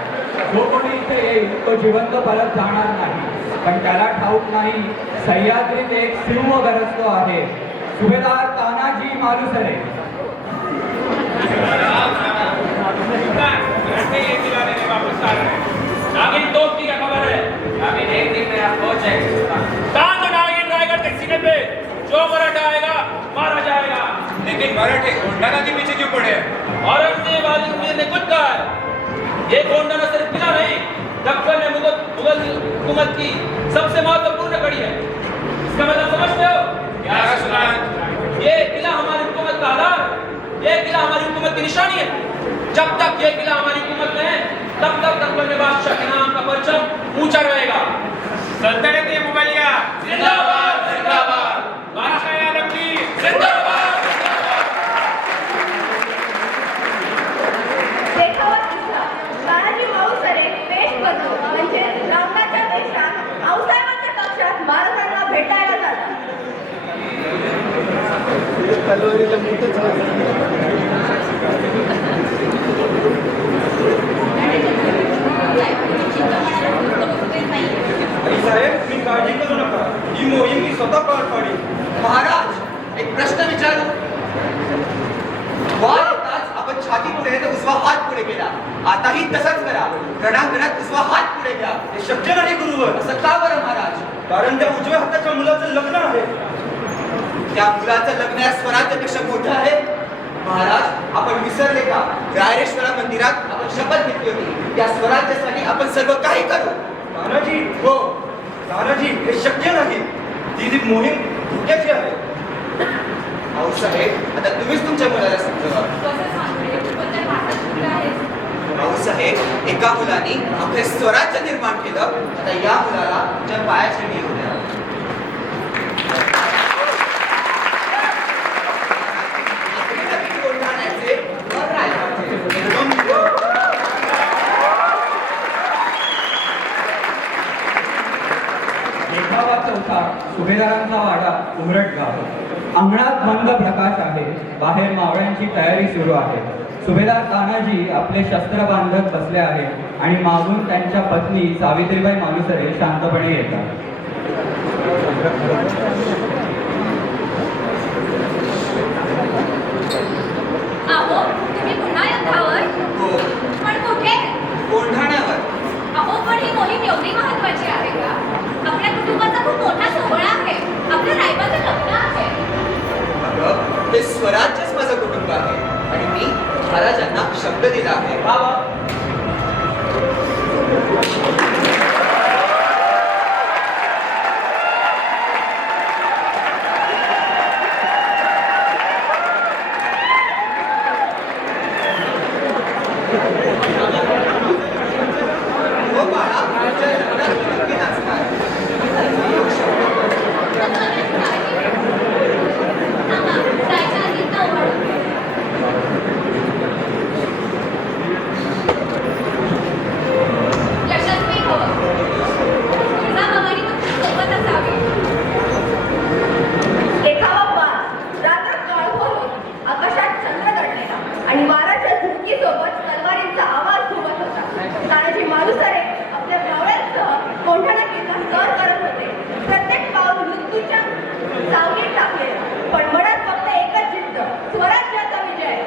जो कोणी इथे येईल तो जिवंत परत जाणार नाही. पण त्याला ठाऊक नाही, सह्याद्रीत एक सिंह गरजतो आहे. सुभेदार तानाजी मालुसरे. नागिन तोप की क्या खबर है? नागिन एक दिन में आप पहुंच जाएंगे। तान तो नागिन रायगढ़ के सीने पे, जो मराठा आएगा मारा जाएगा। लेकिन मराठे कोंढाणा के पीछे क्यों पड़े हैं? औरंगजेब आजमगीर ने खुद कहा है, ये कोंढाणा सिर्फ किला नहीं, दक्कन में मुगल हुकूमत की सबसे महत्वपूर्ण कड़ी है। इसका मतलब समझते हो? क्या सुना? ये किला हमारी हुकूमत का आधार, ये किला हमारी हुकूमत की निशानी है। जब तक ये किला हमारी हुकूमत में है, तब तक दक्कन में बादशाह के नाम का परचम ऊंचा रहेगा। सल्तनत ए मुगलिया जिंदाबाद जिंदाबाद, बादशाह आलम की जिंदाबाद। देखावा तिसरा. तानाजी मालुसरे पेश बदलून म्हणजे रामनाथच्या देशात आऊसाहेबांच्या कक्षात महाराजांना भेटायला जातात. साहेब, तुम्ही काळजी करू नका. ही मोहीम मी स्वतः पार पाडी. महाराज, एक प्रश्न विचारू. वार येताच आपण छाती पुढे तर उजवा हात पुढे केला. आताही तसंच करा. रणांगणात उजवा हात पुढे घ्या. हे शक्य नाही गुरुवर. असं का बरं महाराज? कारण त्या उजव्या हाताच्या मुलाचं लग्न आहे. त्या मुलाचं लग्न या स्वराज्यापेक्षा मोठं आहे. महाराज आपण विसरले का रायरेश्वरा मंदिरात आपण शपथ घेतली होती त्या स्वराज्यासाठी आपण सर्व काही करू. तानाजी हो तानाजी हे शक्य नाही. ती जी मोहीम धोक्याची आहे. भाऊसाहेब आता तुम्हीच तुमच्या मुलाला समजवा. कसं सांगते तू पण त्या भाषा शिकला आहेस. भाऊसाहेब एका मुलाने आपले स्वराज्य निर्माण केलं, आता या मुलाला तुमच्या पायाची मी होऊ द्या. कोंढाण्याचे वर रायगडचे. देखावा चौथा सुभेदारांचा वाडा उमरटगाव. अंगणात मंद प्रकाश आहे, बाहेर मावळ्यांची तयारी सुरू आहे. सुभेदार तानाजी आपले शस्त्र बांधत बसले आहेत आणि मागून त्यांच्या पत्नी सावित्रीबाई मालुसरे शांतपणे येतात. अहो तुम्ही पुन्हा युद्धावर. हो पण कुठे? कोंढाण्यावर. अहो पण ही मोहीम एवढी महत्वाची आहे का? आपल्या कुटुंबाचा खूप मोठा सोहळा आहे. आपल्या रायबाचं लग्न आहे. अगं हे स्वराज्यच माझं कुटुंब आहे आणि मी महाराजांना शब्द दिला आहे. हो बाळा, तुमच्या लग्नात मी नक्की नाचणार. जायच्या आधी नववधू. यशस्वी हवं. तुळजा भवानी तुमच्या सोबत असावी. देखावा पाच. रात्र काळभोर होती. आकाशात चंद्र दडलेला आणि वाराच्या झुळकीसोबत तलवारींचा आवाज घुमत होता. तानाजी मालुसरे आपल्या मावळ्यांसह कोंढाणा किल्ला सर करत होते. प्रत्येक पाऊल मृत्यूच्या सावलीत टाकलेला, पण मनात फक्त एकच जिद्द, स्वराज्याचा विजय.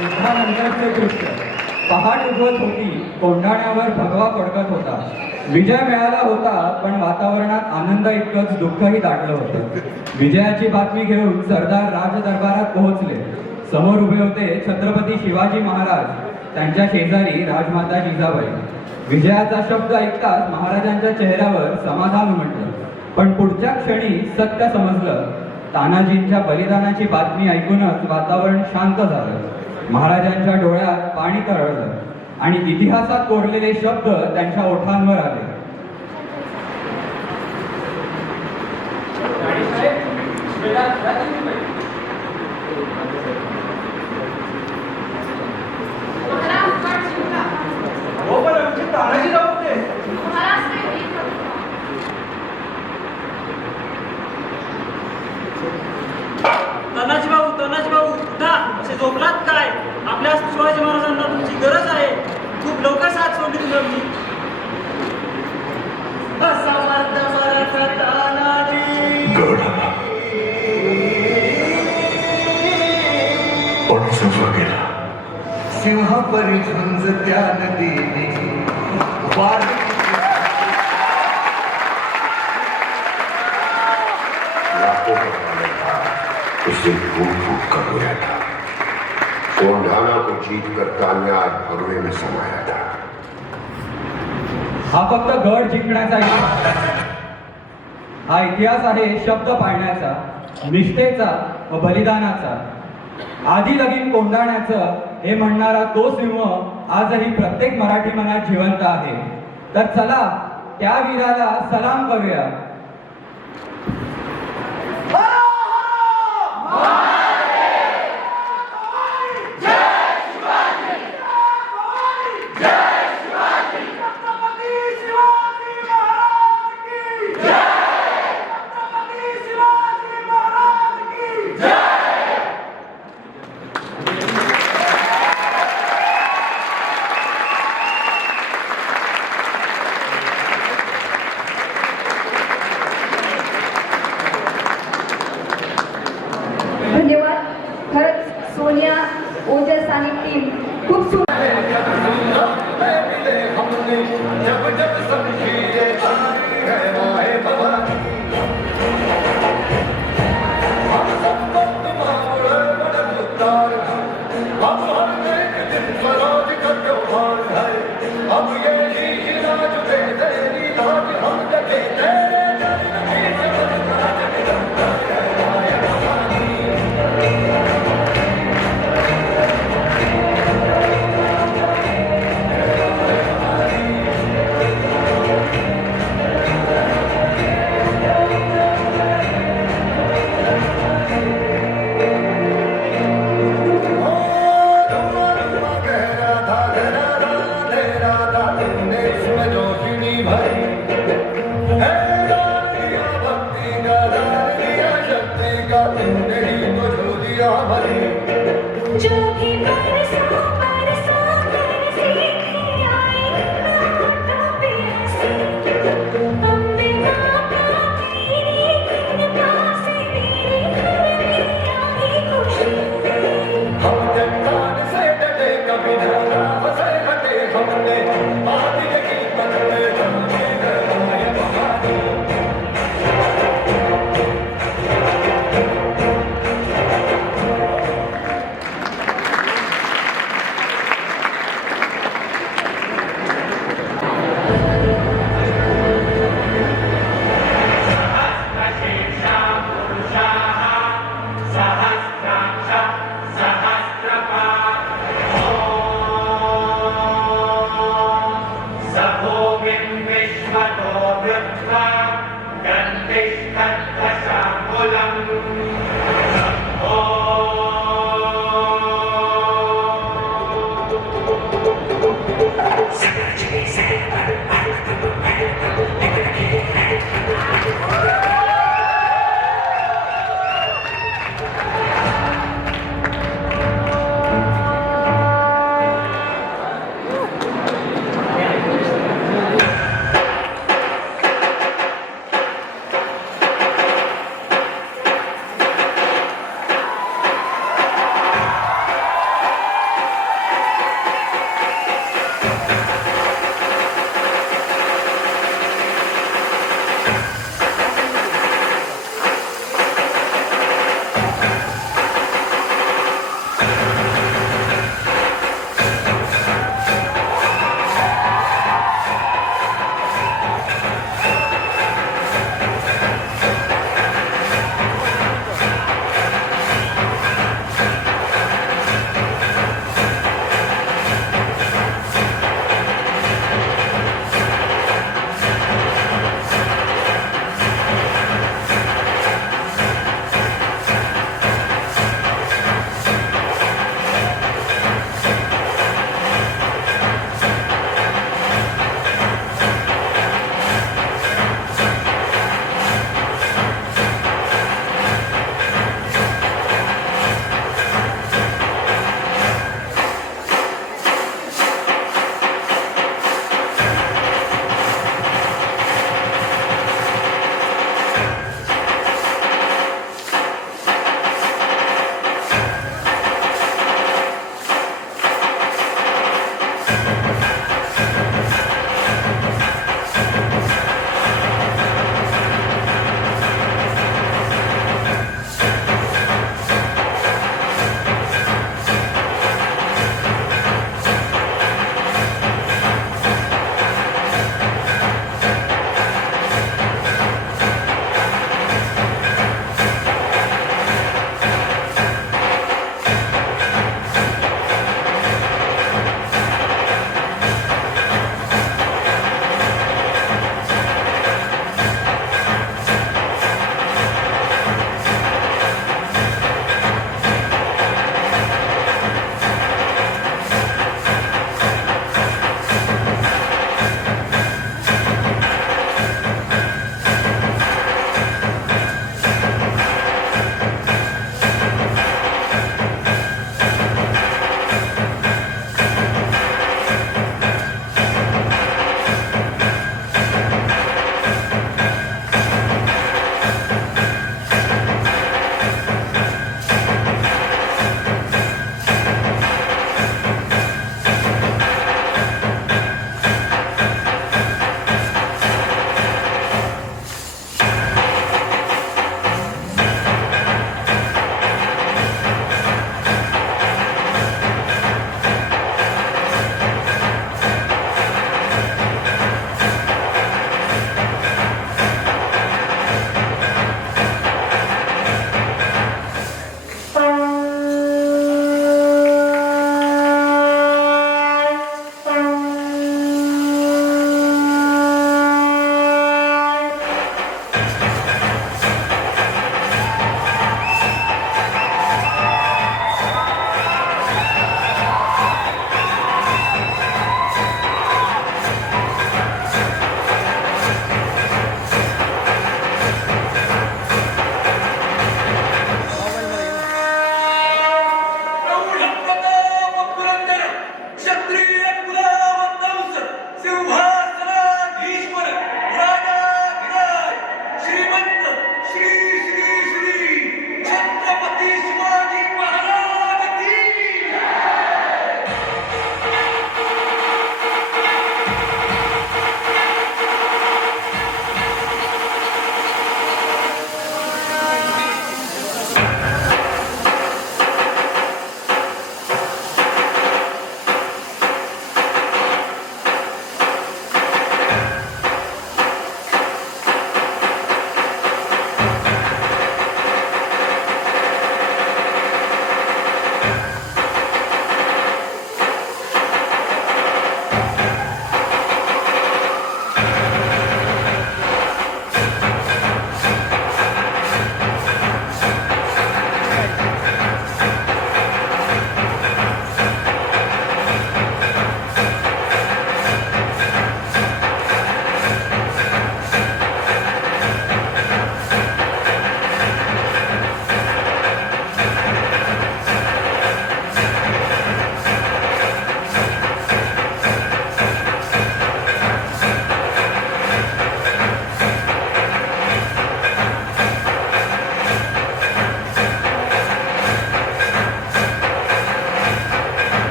युद्धानंतरचे दृश्य. पहाट उगवत होती. कोंढाण्यावर भगवा कडकत होता. विजय मिळाला होता, पण वातावरणात आनंद इतकंच दुःखही दाटलं होतं. विजयाची बातमी घेऊन सरदार राजदरबारात पोहोचले. समोर उभे होते छत्रपती शिवाजी महाराज, त्यांच्या शेजारी राजमाता जिजाबाई. विजयाचा शब्द ऐकताच महाराजांच्या चेहऱ्यावर समाधान उमटलं, पण पुढच्या क्षणी सत्य समजलं. तानाजींच्या बलिदानाची बातमी ऐकूनच वातावरण शांत झालं. महाराजांच्या डोळ्यात पाणी तरळलं आणि इतिहासात कोरलेले शब्द त्यांच्या ओठांवर आले. हो पण आमचे तानाजी जाऊ होते. तानाजी भाऊ उठा. असे झोपलात काय? आपल्या शिवाजी महाराजांना तुमची गरज आहे. खूप लवकर साथ सोडली तुम्ही. समर्थ मराठा तानाजी. गौडा पण सफर केला. सिंहपरी झुंज त्या नदीने वार उसे फूट फूट कर रोया था. कोंढाना को जीत कर तान्या आज भगवे में समाया था. हा फक्त गड जिंकण्याचा इतिहास. हा इतिहास आहे शब्द पाळण्याचा, निष्ठेचा व बलिदानाचा, आधी लगीन कोंडाण्याचं हे म्हणणारा तो सिंह आजही प्रत्येक मराठी मनात जिवंत आहे. तर चला त्या वीराला सलाम करूया. धन्यवाद. खरंच सोनिया, ओजस आणि टीम खूप सुंदर. जब जब समझी ये सारी है माए भवानी, हम सब तुम्हारे बड़ उतार हैं, अब हर एक दिन स्वराज का त्योहार है. अब ये ही राज दे तेरी लाज हम लगे तेरे चरण की जगत राज निरंतर है माए भवानी. जो भी बरसों बरसों बरसी आई तो प्यासी, अम्बे माता तेरी कृपा से मेरे घर में आई खुशी. हम जगतान से डटे कभी धरा बसे हटे हमने बात यही बनते बनते गए भवानी.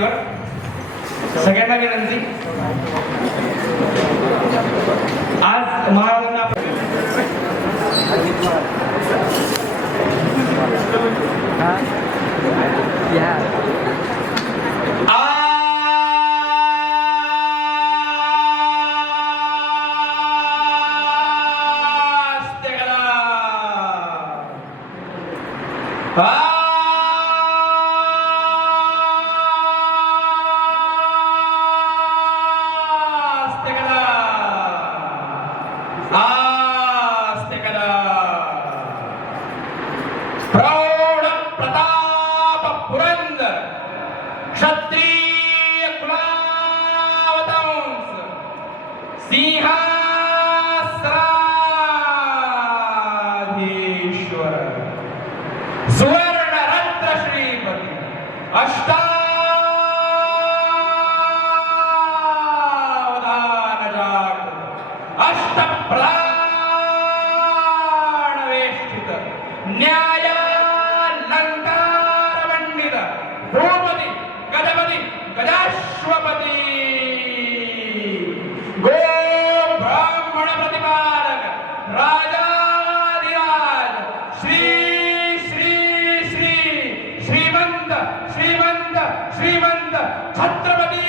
मातीवर सगळ्यांना विनंती, आज महाराजांना आस्ते करा. आस्ते करा. आस्ते करा. प्रौढ प्रताप पुरंदर क्षत्रिय कुलावतंस सिंहासनाधीश्वर सुवर्ण रत्न श्रीपती अष्टावधान जागृत अष्टप्राण वेष्टित न्यायालंकार मंडित भूपती गजपती गजाश्वपती गो ब्राह्मण प्रतिपालक राजाधिराज श्री श्री श्री श्रीमंत श्रीमंत श्रीमंत छत्रपती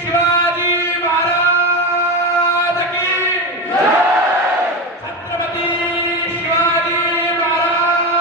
शिवाजी महाराज की जय. छत्रपती शिवाजी महाराज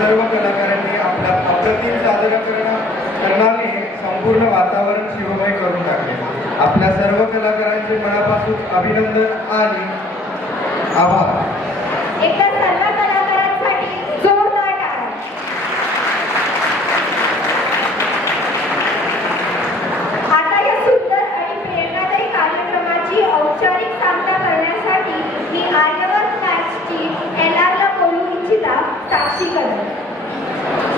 सर्व कलाकारांनी आपल्या अप्रतिम करणाने संपूर्ण वातावरण शिवमय करून टाकले. आपल्या सर्व कलाकारांचे मनापासून अभिनंदन आणि आभार. एकदा सर्व कलाकारांसाठी जोरदार टाळ्या. आता या सुंदर आणि प्रेरणादायी कार्यक्रमाची औपचारिक सांगता करण्यासाठी मी आर्यवर्त मॅथ्सची NR ला बोलू इच्छिता साक्षी करते.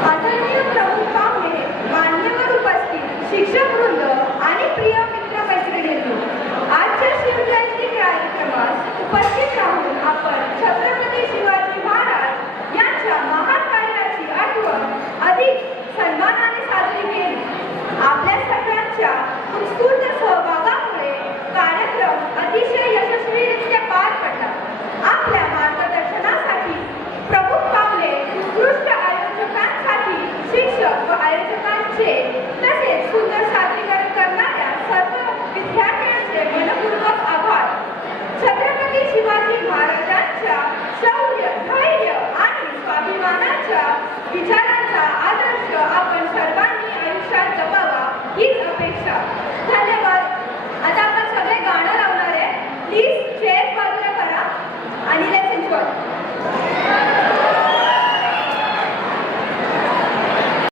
आदरणीय प्रमुख पाहुणे, मान्यवर उपस्थित शिक्षक वृंद आणि प्रिय मित्र मैत्रिणींनो, आजच्या शिवजयंती कार्यक्रमात उपस्थित राहून आपण छत्रपती शिवाजी महाराज यांच्या महान कार्याची आठवण अधिक सन्मानाने साजरी केली. आपल्या सगळ्यांच्या उत्स्फूर्त सहभागामुळे कार्यक्रम अतिशय यशस्वीरित्या पार पडला. आपल्या मार्गदर्शनासाठी प्रमुख पावले, उत्कृष्ट आयोजकांसाठी शिक्षक व आयोजकांचे तसेच सुंदर सादरीकरण करणाऱ्या सर्व विद्यार्थ्यांचे मनपूर्वक आभार. छत्रपती शिवाजी महाराजांच्या शौर्य, धैर्य आणि स्वाभिमानाच्या विचारांचा आदर्श आपण सर्वांनी आयुष्यात जपावा हीच अपेक्षा.